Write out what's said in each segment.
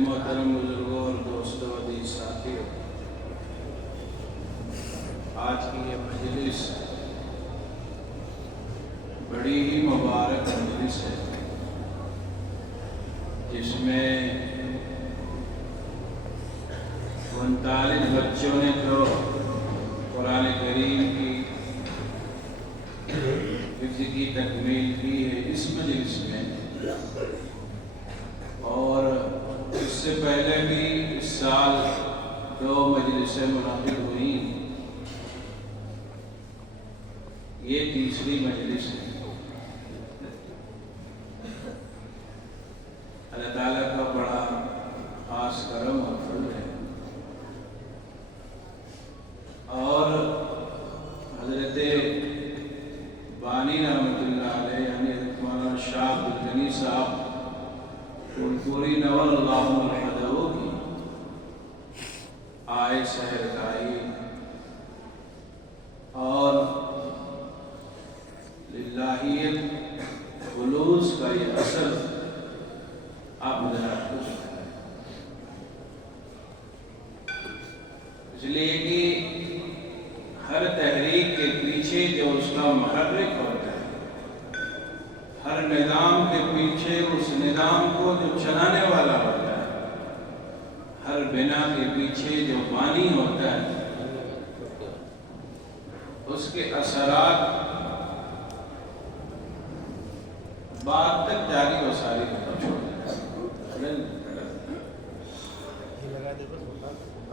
محترم بزرگوں اور دوستوں عزیز ساتھیوں، آج کی یہ مجلس بڑی ہی مبارک مجلس ہے، جس میں 39 بچوں نے جو قرآن کریم کی حفظ کی تکمیل کی ہے اس مجلس میں، اور اس سے پہلے بھی اس سال 2 مجلسیں منعقد ہوئیں، یہ تیسری مجلس ہے۔ اللہ تعالیٰ کا بڑا خاص کرم اور فضل ہے، اور حضرت بانی رحمۃ اللہ علیہ یعنی حضرت مولانا شاہ عبدالغنی صاحب پوری نور اللہ مرحدہ کی آئے سحرگاہی اور للہیت خلوص کا یہ اثر آپ حضرات کو سکتا ہے، اس لیے کہ ہر تحریک کے پیچھے جو اس کا محرک ہوتا ہے، ہر نظام کے پیچھے اس نظام کو جو چلانے والا ہوتا ہے، ہر بنا کے پیچھے جو بانی ہوتا ہے، اس کے اثرات بعد تک جاری و ساری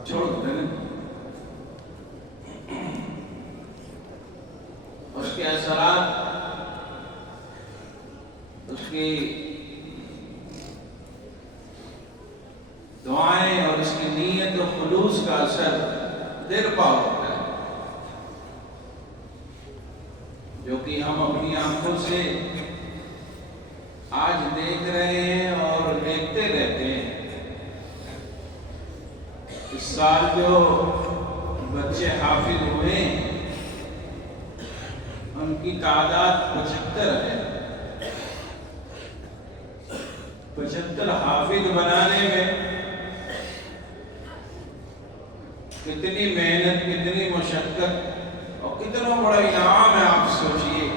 چھوڑ دیتے ہیں، اس کے اثرات، اس کی دعائیں اور اس کی نیت و خلوص کا اثر دیر پا ہوتا ہے، جو کہ ہم اپنی آنکھوں سے آج دیکھ رہے ہیں اور دیکھتے رہتے ہیں۔ اس سال جو بچے حافظ ہوئے ان کی تعداد 75 ہے۔ 75 حافظ بنانے میں کتنی محنت، کتنی مشقت اور کتنا بڑا انعام ہے، آپ سوچئے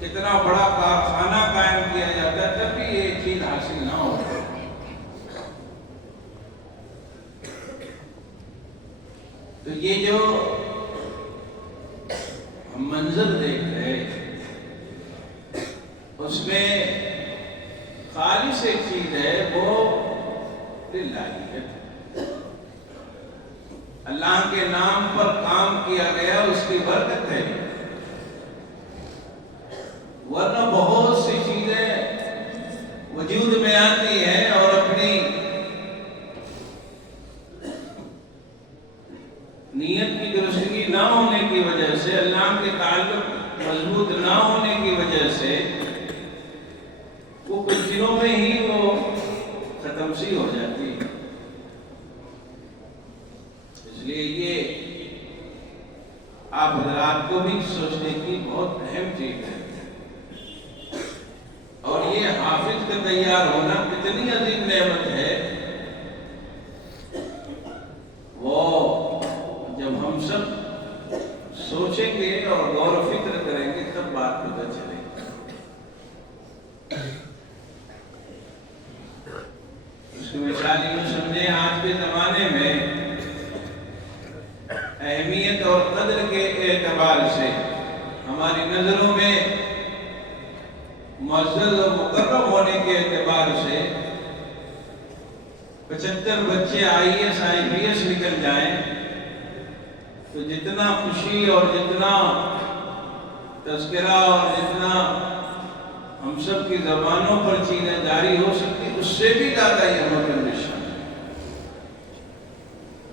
کتنا بڑا کارخانہ قائم کیا جاتا ہے تب بھی یہ چیز حاصل نہ ہو۔ تو یہ جو ہم منظر دیکھ رہے اس میں خالص ایک چیز ہے، وہ للہیت، اللہ کے نام پر کام کیا گیا، اس کی برکت ہے، ورنہ بہت سی چیزیں وجود میں آتی ہیں اور اپنی نیت کی درستگی نہ ہونے کی وجہ سے، اللہ کے تعلق مضبوط نہ ہونے کی وجہ سے وہ کچھ دنوں میں ہی وہ ختم سی ہو جاتی ہے۔ اس لیے یہ آپ حضرات کو بھی سوچنے کی بہت اہم چیز ہے، اور یہ حافظ کا تیار ہونا کتنی عظیم نعمت ہے، وہ جب ہم سب سوچیں گے اور غور و فکر کریں گے تب بات پتہ چلے گی۔ اس کی مثال یوں سمجھیں، آج کے زمانے میں اہمیت اور قدر کے اعتبار سے ہماری نظروں میں معزز و مکرم ہونے کے اعتبار سے 75 بچے IAS IPS نکل جائیں تو جتنا خوشی اور جتنا تذکرہ اور جتنا ہم سب کی زبانوں پر چیزیں جاری ہو سکتی، اس سے بھی زیادہ یہ ہمیں نشان ہے۔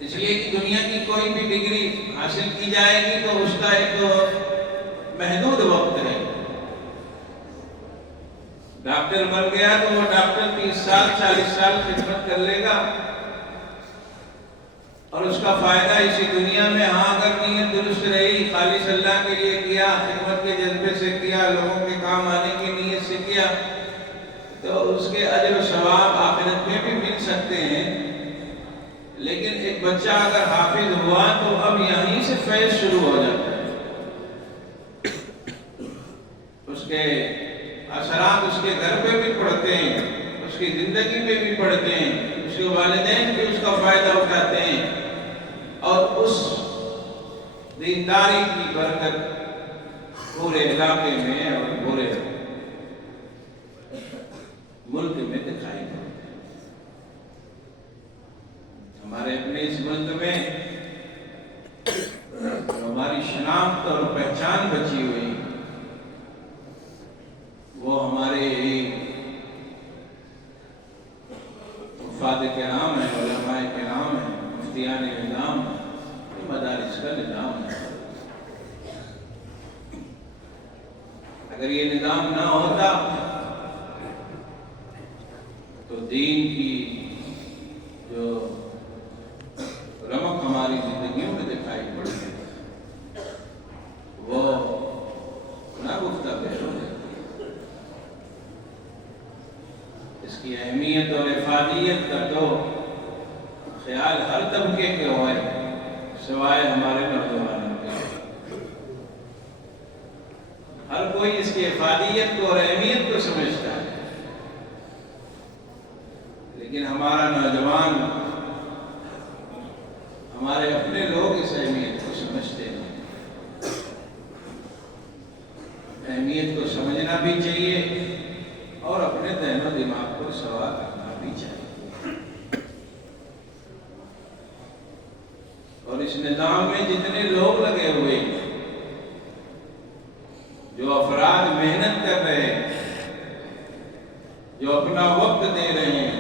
اس لیے کہ دنیا کی کوئی بھی ڈگری حاصل کی جائے گی تو اس کا ایک محدود وقت ہے۔ ڈاکٹر بن گیا تو وہ ڈاکٹر 30 سال 40 سال خدمت کر لے گا، اور اس کا فائدہ اسی دنیا میں، ہاں اگر نیت درست رہی، خالص اللہ کے لیے کیا، خدمت کے جذبے سے کیا، لوگوں کے کام آنے کی نیت سے کیا، تو اس کے اجر و ثواب آخرت میں بھی مل ایک بچہ اگر حافظ ہوا تو اب یہیں سے فیض شروع ہو جاتا ہے، اس کے اثرات اس کے گھر پہ بھی پڑتے ہیں، اس کی زندگی پہ بھی پڑتے ہیں، اس کے والدین بھی اس کا فائدہ اٹھاتے ہیں، اور اس دینداری کی برکت پورے علاقے میں اور پورے ملک میں دکھائی پڑتی ہے۔ ہمارے اپنے اس ملک میں ہماری شناخت اور پہچان بچی ہوئی وہ ہمارے حفاظ کرام ہیں، علماء کرام ہیں، مفتیان نظام ہیں، مدارس کا نظام ہے۔ اگر یہ نظام نہ ہوتا تو دین کی جو رمق ہماری زندگیوں میں دکھائی پڑتی وہ نہ گفتہ بہر ہو جاتی۔ اس کی اہمیت اور افادیت کا تو خیال ہر طبقے کے ہوئے سوائے ہمارے نوجوانوں کے، ہر کوئی اس کی افادیت کو اور اہمیت کو سمجھتا ہے، لیکن ہمارا نوجوان، ہمارے اپنے لوگ اس اہمیت کو سمجھتے ہیں۔ اہمیت کو سمجھنا بھی چاہیے اور اپنے ذہن و دماغ کو سوا کرنا بھی چاہیے۔ اور اس نظام میں جتنے لوگ لگے ہوئے، جو افراد محنت کر رہے ہیں، جو اپنا وقت دے رہے ہیں،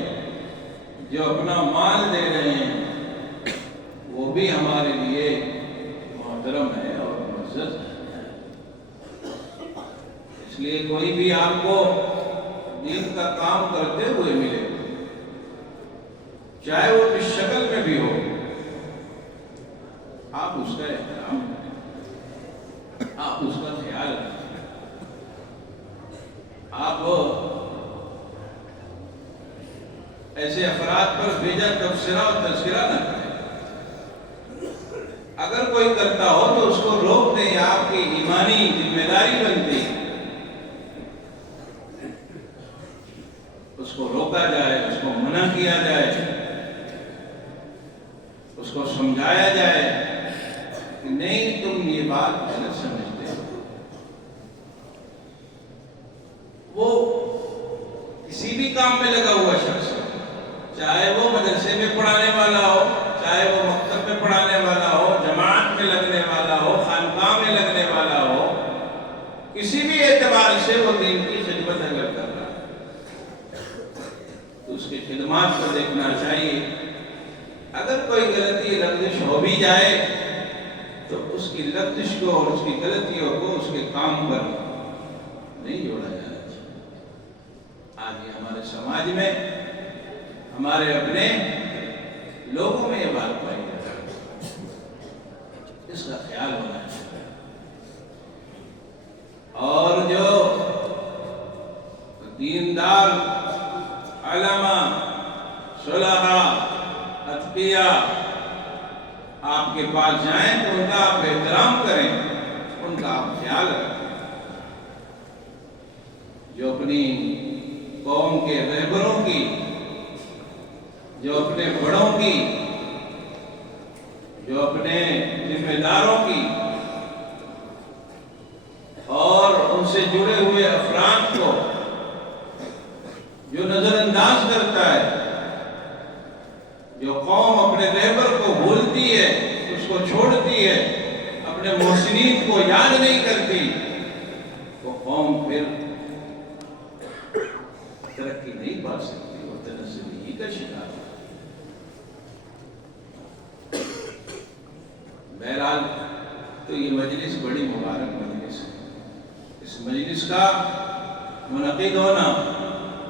جو اپنا مال دے رہے ہیں، وہ بھی ہمارے لیے محترم ہے اور معزز ہے۔ اس لیے کوئی بھی آپ کو دین کا کام کرتے ہوئے ملے، چاہے وہ کس شکل میں بھی ہو، آپ اس کا احترام کریں، آپ اس کا خیال رکھیں، آپ ایسے افراد پر بھیجا تبصرہ اور تذکرہ نہ کریں۔ اگر کوئی کرتا ہو تو اس کو روک دیں، آپ کی ایمانی ذمہ داری بنتی ہے، اس کو روکا جائے، اس کو منع کیا جائے، اس کو سمجھایا جائے کہ نہیں، تم یہ بات غلط سمجھتے ہو۔ وہ کسی بھی کام میں لگا ہوا شخص، چاہے وہ مدرسے میں پڑھانے والا ہو، چاہے وہ مکتب میں پڑھانے والا ہو، جماعت میں لگنے والا ہو، خانقاہ میں لگنے والا ہو، کسی بھی اعتبار سے وہ دین کی خدمت اگر کر رہا ہے تو اس کی خدمات کو دیکھنا چاہیے۔ اگر کوئی غلطی لغزش ہو بھی جائے تو اس کی لغزش کو اور اس کی غلطیوں کو اس کے کام پر نہیں جوڑا جانا چاہیے۔ آج یہ ہمارے سماج میں، ہمارے اپنے لوگوں میں یہ بات پائی جاتی ہے، اس کا خیال ہونا چاہیے۔ اور جو دیندار علماء، صلحاء، اتقیاء آپ کے پاس جائیں تو ان کا آپ احترام کریں، ان کا آپ خیال رکھیں، جو اپنی قوم کے رہبروں کی، جو اپنے بڑوں کی، جو اپنے ذمہ داروں کی اور ان سے جڑے ہوئے افراد کو جو نظر انداز کرتا ہے، جو قوم اپنے رہبر کو بھولتی ہے، اس کو چھوڑتی ہے، اپنے محسنین کو یاد نہیں کرتی، وہ قوم پھر ترقی نہیں پا سکتی، وہ تنزلی کا شکار ہے۔ بہرحال تو یہ مجلس بڑی مبارک مجلس ہے۔ اس مجلس کا منعقد ہونا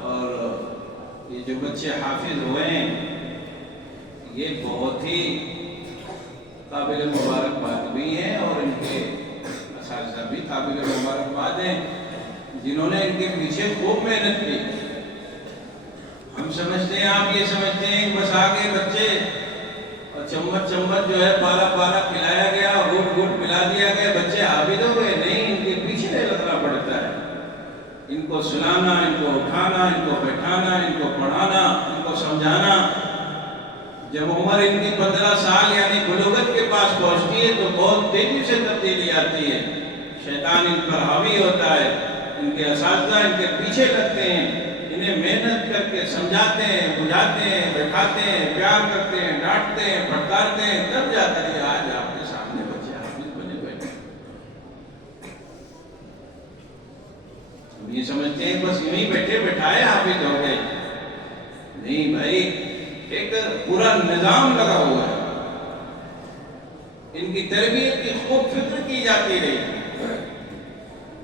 اور یہ جو بچے حافظ ہوئے ہیں، یہ بہت ہی قابل مبارکباد بھی ہیں، اور ان کے اساتذہ بھی قابل مبارکباد ہیں جنہوں نے ان کے پیچھے خوب محنت کی۔ ہم سمجھتے ہیں، آپ یہ سمجھتے ہیں کہ بس آگے بچے اور چمچ چمچ جو ہے پارا پارا پلایا گیا، گھوٹ گھوٹ پلا دیا گیا، بچے حافظ ہو گئے؟ نہیں، ان کے پیچھے لگنا پڑتا ہے، ان کو سلانا، ان کو اٹھانا، ان کو بٹھانا، ان کو پڑھانا، ان کو سمجھانا۔ جب عمر ان کی 15 سال یعنی بلوغت کے پاس پہنچتی ہے تو بہت تیزی سے تبدیلی آتی ہے، شیطان ان پر حاوی ہوتا ہے، ان کے اساتذہ ان کے پیچھے لگتے ہیں، انہیں محنت کر کے سمجھاتے ہیں، بجھاتے ہیں، بیٹھاتے ہیں، پیار کرتے ہیں، ڈانٹتے ہیں، پھٹکارتے ہیں، تب جا کر یہ آج آپ کے سامنے بچے حافظ بنے بیٹھے۔ ہم یہ سمجھتے ہیں بس یوں ہی بیٹھے بٹھائے حافظ ہو گئے، نہیں بھائی، ایک پورا نظام لگا ہوا ہے، ان کی تربیت کی خوب فکر کی جاتی رہی،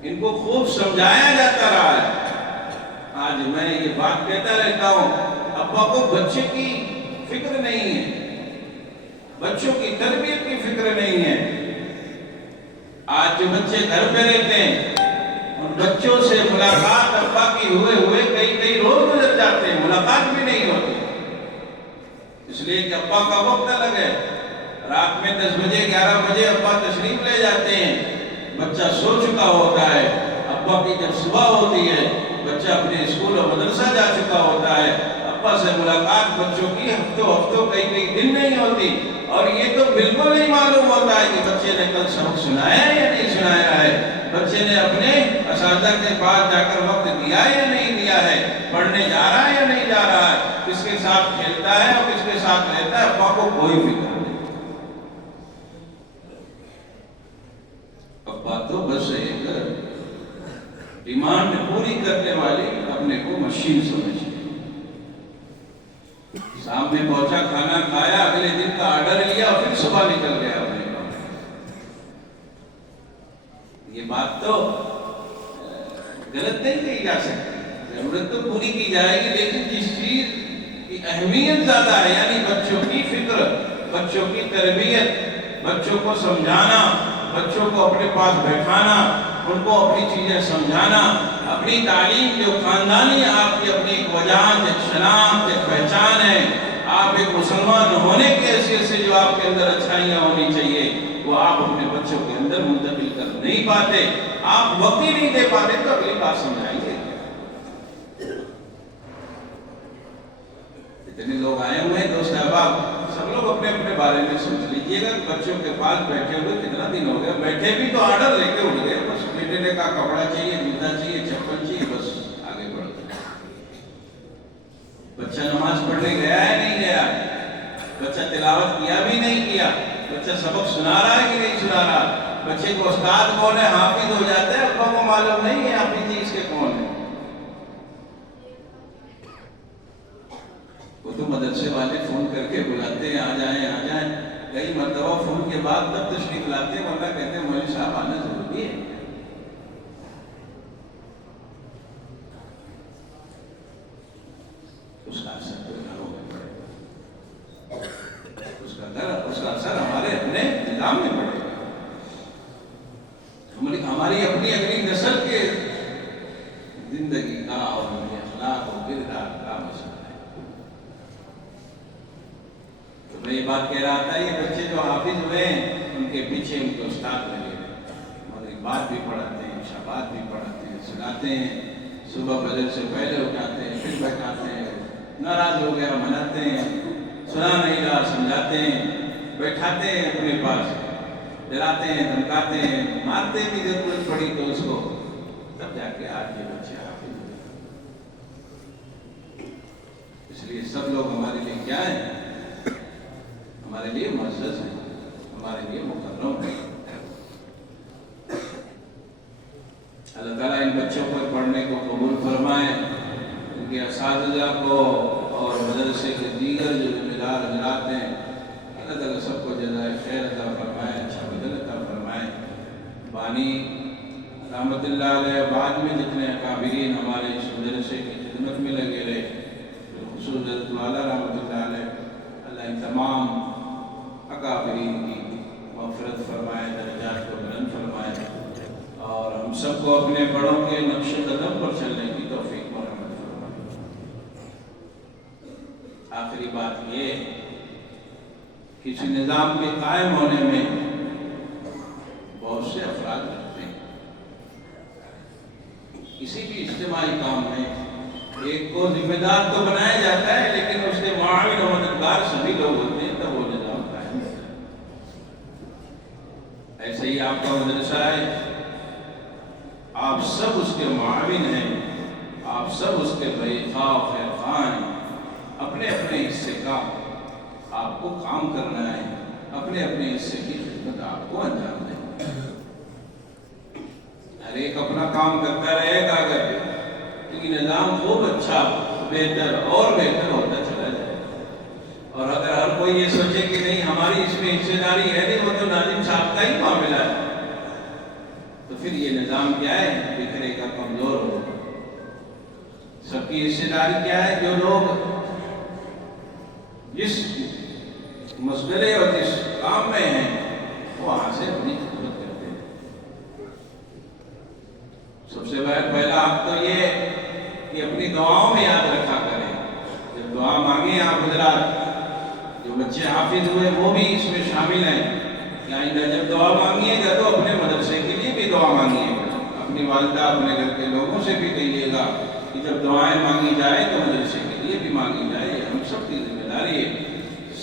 ان کو خوب سمجھایا جاتا رہا ہے۔ آج میں یہ بات کہتا رہتا ہوں، ابا کو بچے کی فکر نہیں ہے، بچوں کی تربیت کی فکر نہیں ہے۔ آج جو بچے گھر پہ رہتے ہیں ان بچوں سے ملاقات ابا کی ہوئے کئی روز گزر جاتے ہیں، ملاقات بھی نہیں ہوتی، اس لیے کہ ابا کا وقت الگ ہے، رات میں 10 بجے 11 بجے ابا تشریف لے جاتے ہیں، بچہ سو چکا ہوتا ہے، ابا کی جب صبح ہوتی ہے بچہ اپنے اسکول اور مدرسہ جا چکا ہوتا ہے، ابا سے ملاقات بچوں کی ہفتوں کئی دن نہیں ہوتی، اور یہ تو بالکل نہیں معلوم ہوتا ہے کہ بچے نے کل سبق سنایا ہے یا نہیں سنایا ہے، بچے نے اپنے اساتذہ کے پاس جا کر وقت دیا یا نہیں دیا ہے، پڑھنے جا رہا ہے یا نہیں جا رہا ہے، کس کے ساتھ کھیلتا ہے اور کس کے ساتھ رہتا ہے، ابا کو کوئی فکر نہیں۔ ابا تو بس ایک ڈیمانڈ پوری کرنے والی اپنے کو مشین سمجھے، سامنے پہنچا، کھانا کھایا، اگلے دن کا آرڈر لیا اور پھر صبح نکل گیا اپنے کام۔ یہ بات تو غلط نہیں کہی جا سکتی، ضرورت تو پوری کی جائے گی، لیکن جس چیز کی اہمیت زیادہ ہے یعنی بچوں کی فکر، بچوں کی تربیت، بچوں کو سمجھانا، بچوں کو اپنے پاس بیٹھانا، ان کو اپنی چیزیں سمجھانا، اپنی تعلیم جو خاندانی آپ کی اپنی ایک وجاہت، ایک شناخت، ایک پہچان ہے، آپ ایک مسلمان ہونے کی حیثیت سے جو آپ کے اندر اچھائیاں ہونی چاہیے وہ آپ اپنے بچوں کے اندر منتقل کر نہیں پاتے، آپ وقت ہی نہیں دے پاتے، تو اگلی بات سمجھائیں گے۔ اتنے لوگ آئے ہوئے ہیں دوست احباب، سب لوگ اپنے اپنے بارے میں سوچ لیجئے گا، بچوں کے پاس بیٹھے ہوئے کتنا دن ہو گیا، بیٹھے بھی تو آرڈر لے کے اٹھ گئے، بس بیٹے نے کہا کپڑا چاہیے، جوتا چاہیے، چپل چاہیے، بس آگے بڑھ گئے۔ بچہ نماز پڑھنے گیا ہے نہیں گیا، بچہ تلاوت کیا بھی نہیں کیا، بچہ سبق سنا رہا ہے کہ نہیں سنا رہا، بچے کو استاد کون ہے، حافظ ہو جاتا ہے، ابا کو معلوم نہیں ہے حافظ جی اس کے کون ہے۔ وہ تو مدرسے والے فون کر کے بلاتے ہیں، آ جائیں، کئی مرتبہ فون کے بعد تب تشریف لاتے ہیں، ورنہ کہتے ہیں مولوی صاحب آنا ضروری ہے۔ اس کا اثر تو گھروں میں پڑے گا، اس کا اثر ہمارے اپنے نظام میں پڑے گا، ہماری اپنی اگلی نسل کے زندگی کا اور اخلاق اور کردار کا مسئلہ ہے۔ تو میں یہ بات کہہ رہا تھا، یہ بچے جو حافظ ہوئے ہیں ان کے پیچھے ان کے استاد لگے ہوئے، مغربات بھی پڑھاتے ہیں، شبات بھی پڑھاتے ہیں، سکھاتے ہیں، صبح فجر سے پہلے اٹھاتے ہیں، پھر بیٹھاتے ہیں، ناراض ہو گیا مناتے ہیں، سنا نہیں رہا سمجھاتے ہیں، بیٹھاتے ہیں اپنے پاس، ڈراتے ہیں، دھمکاتے ہیں، مارتے بھی ضرورت پڑی تو اس کو، تب جا کے آج یہ بچے حافظ ہوئے۔ اس لیے سب لوگ ہمارے لیے کیا ہیں؟ ہمارے لیے معزز ہیں، ہمارے لیے مکرم ہیں۔ اللہ تعالیٰ ان بچوں پر پڑھنے کو قبول فرمائے، ان کے اساتذہ کو اور مدرسے کے دیگر جو ذمہ دار حضرات ہیں، اللہ تعالیٰ سب کو جزائے خیر عطا فرمائے، اچھا بدل عطا فرمائے۔ بانی رحمت اللہ علیہ بعد میں جتنے اکابرین ہمارے اس مدرسے کی خدمت میں لگے رہے، بالخصوص حضرت والا رحمت اللہ علیہ، اللہ ان تمام اکابرین کی مغفرت فرمائے، درجات کو بلند فرمائے، اور ہم سب کو اپنے بڑوں کے نقش قدم پر چلنے کی توفیق و رحمت فرمائے۔ آخری بات یہ کسی نظام کے قائم ہونے میں بہت سے افراد رہتے ہیں. کسی بھی اجتماعی کام میں ایک کو ذمہ دار تو بنایا جاتا ہے، لیکن اس کے معاون و مددگار سبھی لوگ ہوتے ہیں، تب وہ نظام قائم ہوتا ہے. ایسے ہی آپ کا مدرسہ ہے، آپ سب اس کے معاون ہیں، آپ سب اس کے خواہ و خیر خواہ ہیں. اپنے اپنے حصے کا آپ کو کام کرنا ہے، اپنے اپنے حصے کی خدمت آپ کو انجام دیں. ہر ایک اپنا کام کرتا رہے گا اگر تو یہ نظام خوب اچھا بہتر اور بہتر ہوتا چلا جائے. اور اگر ہر کوئی یہ سوچے کہ نہیں ہماری اس میں حصے داری ہے نہیں، وہ تو ناظم صاحب کا ہی معاملہ ہے، تو پھر یہ نظام کیا ہے؟ بکھرے کا، کمزور ہو. سب کی حصے داری کیا ہے؟ جو لوگ جس مشغلے اور جس کام میں ہیں وہاں سے اپنی خدمت کرتے ہیں. سب سے پہلا حق تو یہ کہ اپنی دعاؤں میں یاد رکھا کریں. جب دعا مانگیں آپ حضرات، جو بچے حافظ ہوئے وہ بھی اس میں شامل ہیں کہ آئندہ جب دعا مانگیے گا تو اپنے مدرسے کے لیے بھی دعا مانگیے گا. اپنی والدہ، اپنے گھر کے لوگوں سے بھی کہیے گا کہ جب دعائیں مانگی جائے تو مدرسے کے لیے بھی مانگی جائے. ہم سب کی ذمہ داری ہے.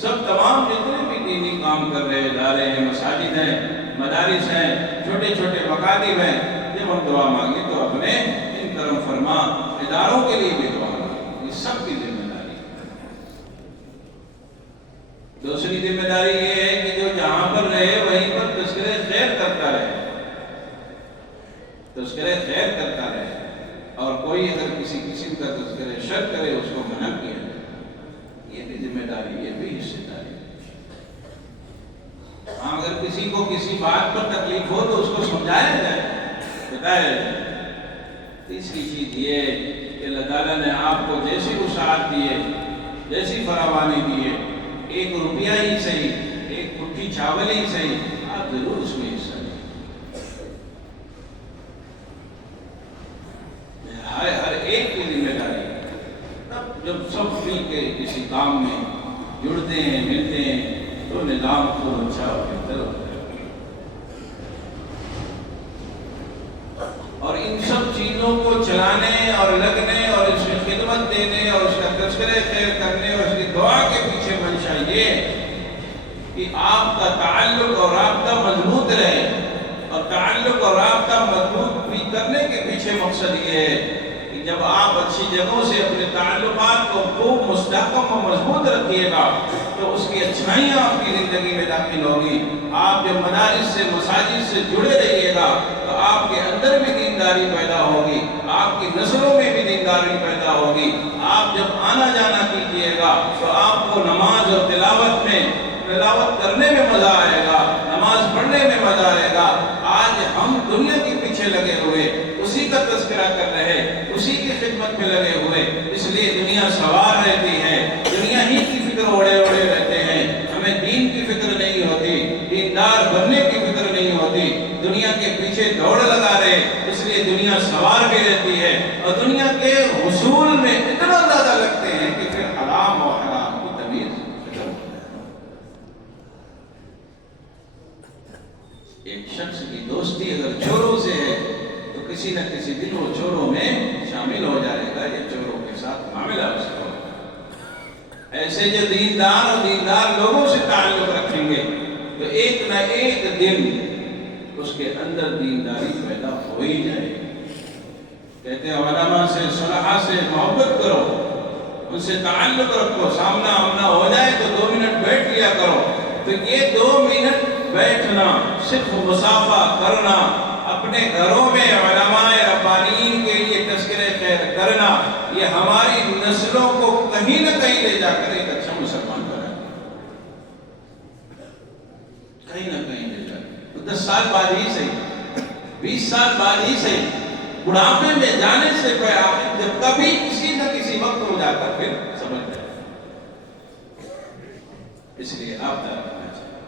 سب تمام جتنے بھی دینی کام کر رہے ادارے ہیں، مساجد ہیں، مدارس ہیں، چھوٹے چھوٹے مکاتب ہیں، جب ہم دعا مانگیں تو اپنے ان کرم فرما اداروں کے لیے بھی دعا مانگیں. یہ سب کی ذمہ داری ہے. دوسری ذمہ داری یہ ہے کہ جو جہاں پر رہے وہیں پر تذکرہ خیر کرتا رہے، تذکرہ خیر کرتا رہے. اور کوئی اگر کسی قسم کا تذکرہ شر کرے اس کو منع کیا جائے. یہ بھی ذمہ داری، یہ بھی حصہ داری. ہاں، اگر کسی کو کسی بات پر تکلیف ہو تو اس کو سمجھایا جائے، بتایا جائے. تیسری چیز یہ کہ اللہ تعالیٰ نے آپ کو جیسی وسعت دی ہے، جیسی فراوانی دی ہے، 1 روپیہ ہی صحیح، 1 کٹھی چاول ہی صحیح، آپ ضرور اس میں حصہ لیں. ہر ایک کی ذمہ داری. جب سب مل کے کسی کام میں جڑتے ہیں، ملتے ہیں، تو نظام خوب اچھا اور بہتر ہوتا ہے. اور ان سب چیزوں کو چلانے اور لگنے اور اس کی خدمت دینے اور اس کا تذکرہ خیر کرنے اور اس کی دعا کے پیچھے منشا یہ ہے کہ آپ کا تعلق اور رابطہ مضبوط رہے. اور تعلق اور رابطہ مضبوط بھی کرنے کے پیچھے مقصد یہ ہے کہ جب آپ اچھی جگہوں سے اپنے تعلقات کو خوب مستحکم و مضبوط رکھیے گا تو اس کی اچھائیاں آپ کی زندگی میں داخل ہوگی. آپ جب مدارس سے، مساجد سے جڑے رہیے گا تو آپ کے اندر بھی دینداری پیدا ہوگی، آپ کی نسلوں میں بھی دینداری پیدا ہوگی. آپ جب آنا جانا کیجیے گا تو آپ کو نماز اور تلاوت کرنے میں مزہ آئے گا، نماز پڑھنے میں مزہ آئے گا. آج ہم دنیا کے پیچھے لگے ہوئے، اسی کا تذکرہ کر رہے، اسی کی خدمت میں لگے ہوئے، اس لیے دنیا سوار رہتی ہے، دنیا ہی کی فکر اوڑے رہتے ہیں. ہمیں دین کی فکر نہیں ہوتی، دیندار بننے کی فکر نہیں ہوتی. دنیا کے پیچھے دوڑ لگا رہے، اس لیے دنیا سوار بھی رہتی ہے اور دنیا کے حصول میں اتنا زیادہ لگتے ہیں کہ پھر حرام و حرام کی تمیز ختم ہو جائے. ایک شخص کی دوستی اگر چوروں سے ہے تو کسی نہ کسی دن وہ چوروں میں شامل ہو جائے گا، یہ چوروں کے ساتھ معاملہ اس کا. ایسے جو دیندار لوگوں سے تعلق رکھیں گے تو ایک نہ ایک دن اس کے اندر دینداری پیدا ہو ہی جائے گی. کہتے ہیں علماء سے، صلحاء سے محبت کرو، ان سے تعلق رکھو. سامنا آمنا ہو جائے تو 2 منٹ بیٹھ لیا کرو. تو یہ 2 منٹ بیٹھنا، صرف مصافحہ کرنا، اپنے گھروں میں علماء ربانیین کے لیے تذکرہ خیر کرنا، یہ ہماری نسلوں کو کہیں نہ کہیں لے جا کر ایک اچھا مسلمان بنا دے. کہیں نہ کہیں لے جا کر 10 سال بعد ہی صحیح، 20 سال بعد ہی صحیح، بڑھاپے میں جانے سے پہلے جب کبھی کسی نہ کسی وقت ہو جا کر پھر سمجھ جائے. اس لیے رابطہ رکھنا چاہیے،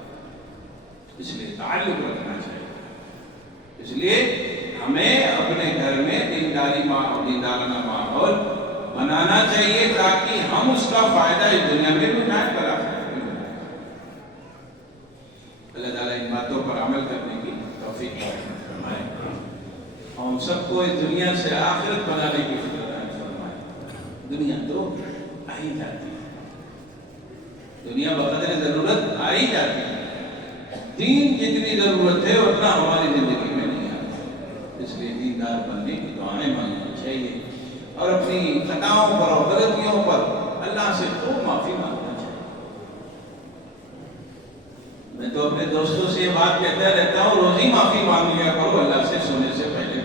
اس لیے تعلق رکھنا چاہیے. اس لیے ہمیں اپنے گھر میں دیندارانہ ماحول بنانا چاہیے تاکہ ہم اس کا فائدہ اس دنیا میں بھی اٹھائیں، کو اس دنیا سے آخرت بنانے کی فکر فرمائے. دنیا تو آ ہی جاتی ہے, دنیا بقدر ضرورت آ ہی جاتی ہے. دین جتنی ضرورت ہے اتنا ہماری زندگی میں نہیں آتا. اس لیے دیندار بننے کی دعائیں مانگنی چاہیے اور اپنی خطاؤں پر اور غلطیوں پر اللہ سے خوب معافی مانگنا چاہیے. میں تو اپنے دوستوں سے یہ بات کہتا رہتا ہوں, روز ہی معافی مانگ لیا کرو اللہ سے سونے سے پہلے.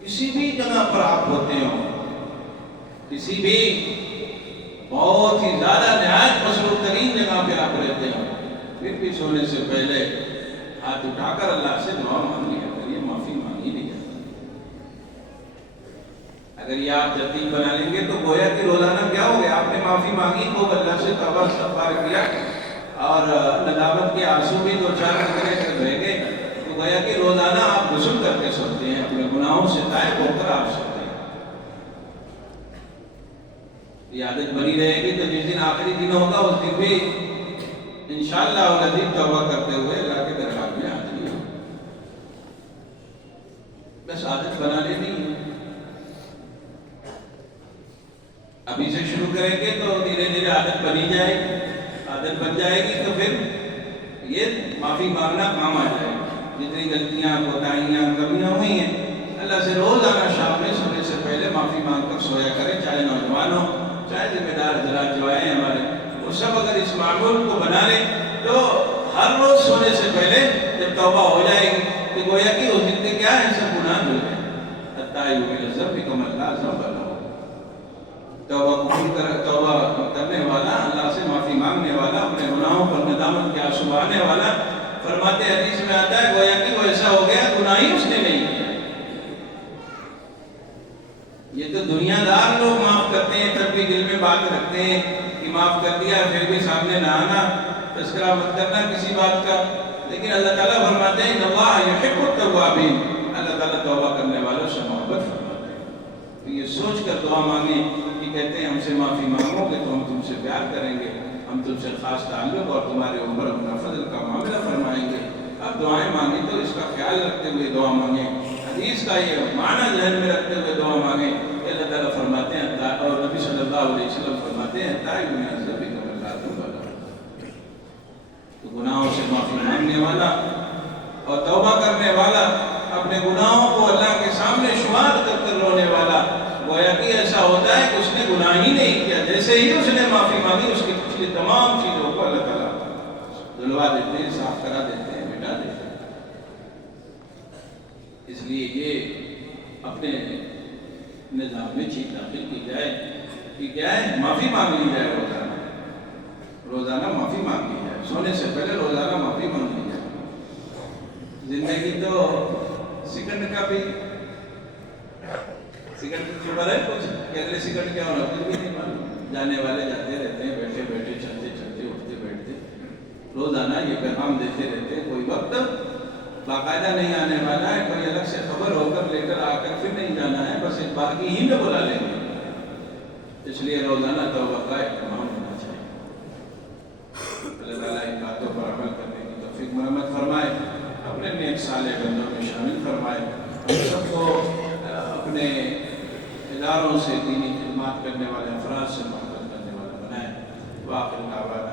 کسی بھی جگہ پر آپ ہوتے ہو, کسی بھی بہت ہی زیادہ نہایت مصروف ترین جگہ پہ آپ رہتے ہو, پھر بھی سونے سے پہلے ہاتھ اٹھا کر اللہ سے دعا مانگ لیا کریے, معافی مانگی نہیں جاتی. اگر یہ آپ ترتیب بنا لیں گے تو گویا کہ روزانہ کیا ہو گیا, آپ نے معافی مانگی, خوب اللہ سے توبہ استغفار کیا اور ندامت کے آنسو بھی دو چار قطرے رہ گئے, تو گویا کہ روزانہ آپ غسل کر کے سوتے ہیں, اپنے گناہوں سے طائب ہو کر آپ سوتے ہیں. یہ عادت بنی رہے گی تو جس دن آخری دن ہوگا اس دن بھی انشاءاللہ العزیز توبہ کرتے ہوئے اللہ کے دربار میں حاضری ہو. بس عادت بنا لینی ہے. ابھی سے شروع کریں گے تو دھیرے دھیرے عادت بنی جائے گی. عادت بن جائے گی تو پھر یہ معافی مانگنا کام آ جائے گا. جتنی غلطیاں, کوتاہیاں, کمیاں ہوئی ہیں, اللہ سے روزانہ شام میں سونے سے پہلے معافی مانگ کر سویا کریں. چاہے نوجوان ہو, چاہے ذمہ دار حضرات جو آئے ہیں ہمارے, وہ سب اگر اس معمول کو بنا لیں تو ہر روز سونے سے پہلے جب توبہ ہو جائے گی تو گویا کہ اس دن کے کیا ہے, سب گناہ دھل گئے. التائب من الذنب کمن لا ذنب لہ. توبہ کرنے والا, اللہ سے معافی مانگنے والا, اپنے گناہوں پر ندامت کے آنسو بہانے والا, فرماتے حدیث میں آتا ہے گویا کہ وہ ایسا ہو گیا گناہ ہی اس نے نہیں کیا. یہ تو دنیا دار لوگ معاف کرتے ہیں, تب بھی دل میں بات رکھتے ہیں کہ معاف کر دیا, پھر بھی سامنے نہ آنا, تذکرہ مت کرنا کسی بات کا. لیکن اللہ تعالیٰ فرماتے ہیں ان اللہ یحب التوابین, اللہ تعالیٰ توبہ کرنے والوں سے محبت فرماتے ہیں. تو یہ سوچ کر دعا مانگیں کہ کہتے ہیں ہم سے معافی مانگو گے تو ہم تم سے پیار کریں گے, ہم تم سے خاص تعلق اور تمہارے عمر اپنا فضل کا معاملہ فرمائیں گے. اب دعائیں مانگیں تو اس کا خیال رکھتے ہوئے دعا مانگیں, حدیث کا یہ معنی ذہن میں رکھتے ہوئے دعا مانگیں. اللہ تعالیٰ فرماتے ہیں اور نبی صلی اللہ علیہ وسلم فرماتے ہیں تائب من الذنب کمن لا ذنب لہ. تو گناہوں سے معافی مانگنے والا اور توبہ کرنے والا, اپنے گناہوں کو اللہ کے سامنے شمار کر کر رونے والا, گویا کہ ایسا ہوتا ہے کہ اس نے گناہ ہی نہیں کیا, جیسے ہی اس نے معافی مانگی اس کی پچھلی تمام چیزوں کو اللہ تعالیٰ دھلوا دیتے ہیں, صاف کرا دیتے ہیں, مٹا دیتے ہیں. اس لیے یہ اپنے نظام میں چیز داخل کی جائے کہ کیا ہے, معافی مانگ لی جائے. روزانہ معافی مانگ لی جائے, سونے سے پہلے روزانہ معافی مانگ لی جائے. زندگی تو سیکنڈ کا بھی, سیکنڈ کی خبر ہے کچھ کہ اگلے سیکنڈ کیا ہونا کچھ بھی نہیں معلوم. جانے والے جاتے رہتے ہیں, بیٹھے بیٹھے, چلتے چلتے, اٹھتے بیٹھتے, روزانہ یہ پیغام دیتے رہتے ہیں. کوئی وقت باقاعدہ نہیں آنے والا ہے, کوئی الگ سے خبر ہو کر لے کر آ کر پھر نہیں جانا ہے, بس ایک بار کی ہی میں بلا لیں گے. اس لیے روزانہ توبہ کا اہتمام ہونا چاہیے. اللہ تعالیٰ ان باتوں پر عمل کرنے کی توفیق مرحمت فرمائے, اپنے نیک صالح بندوں میں شامل فرمائے. ہم سب کو اپنے اداروں سے دینی خدمات کرنے والے افراد سے محبت کرنے والا بنائے. واخر دعوانا